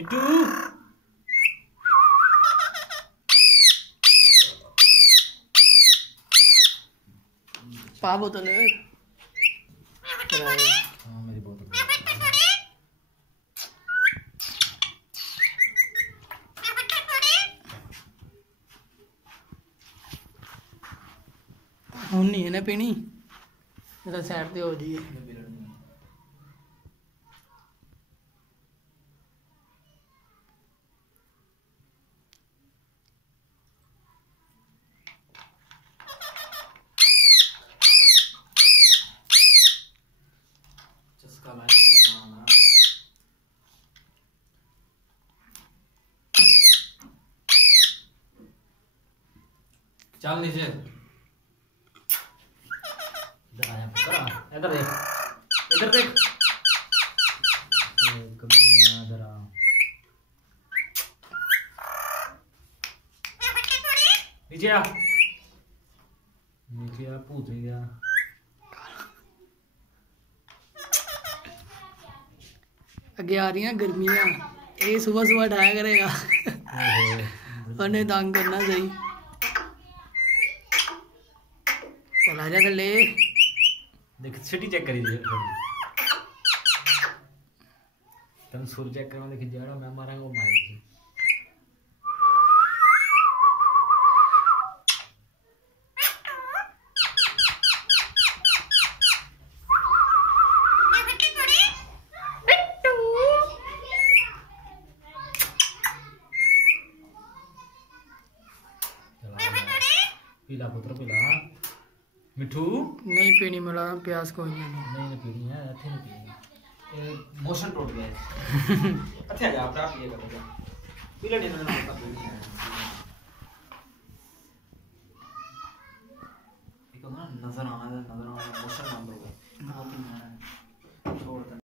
मिठू पा बोतल हाँ मेरी बोतल ਹੁਣ नहीं है ना पीनी जरा साइड पे हो जाइए चस्का चल नीचे इधर देख इधर देख एक मिनट इधर आ नीचे आ पूछ गया अगे आ रही हैं गर्मियाँ ये सुबह सुबह उठाया करेगा उन्हें तंग करना सही चला जा ले देख सिटी चेक करी दे तुम सुर चेक करो देख जड़ा मैं मारांगा वो मारेगी पीला पुत्र पीला मिठू नहीं पीनी मिला प्यास कोई नहीं पीनी है अच्छे नहीं पीनी मोशन टूट गया अच्छा जा आप ये कर जा पीला नहीं ना पता पीनी है एक ना नजर आना मोशन ना दो